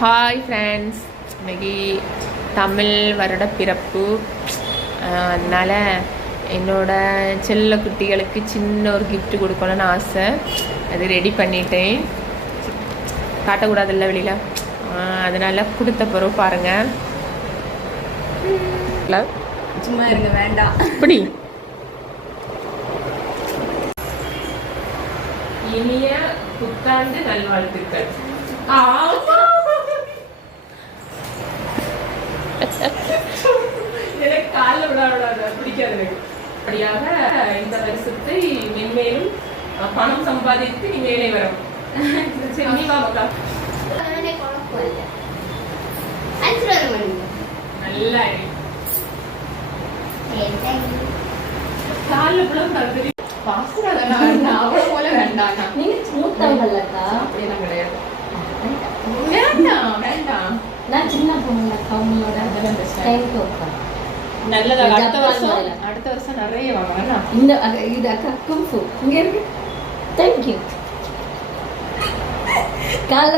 Hi friends, இன்னைக்கு தமிழ் வருட பிறப்பு. அதனால் என்னோட செல்ல குட்டிகளுக்கு சின்ன ஒரு கிஃப்ட் கொடுக்கணும்னு ஆசை. அது ரெடி பண்ணிட்டேன். காட்டக்கூடாதுல்ல வெளியில், அதனால் கொடுத்த பிறகு பாருங்கள். சும்மா இருங்க, வேண்டாம். இப்படி இனிய புத்தாண்டு நல்வாழ்த்துக்கள். எனக்கு காலில் விடாது, பிடிக்காது. அப்படியாக இந்த வருஷத்தை மென்மேலும் பணம் சம்பாதித்து நீ மேலே வரும். நல்லா காலில் விட அவ்வளோ போல வேண்டாம். நீங்க மூத்தவங்கல்லக்கா அப்படியெல்லாம் கிடையாது. வேண்டாம் வேண்டாம், நான் சின்ன பொண்ணுலக்கா. உங்களோட நல்லதா. அடுத்த வருஷம் நிறைய வாங்க. இந்த இது அக்கா கும்ஃபு இங்க இருக்கு. தேங்க்யூ. காலைல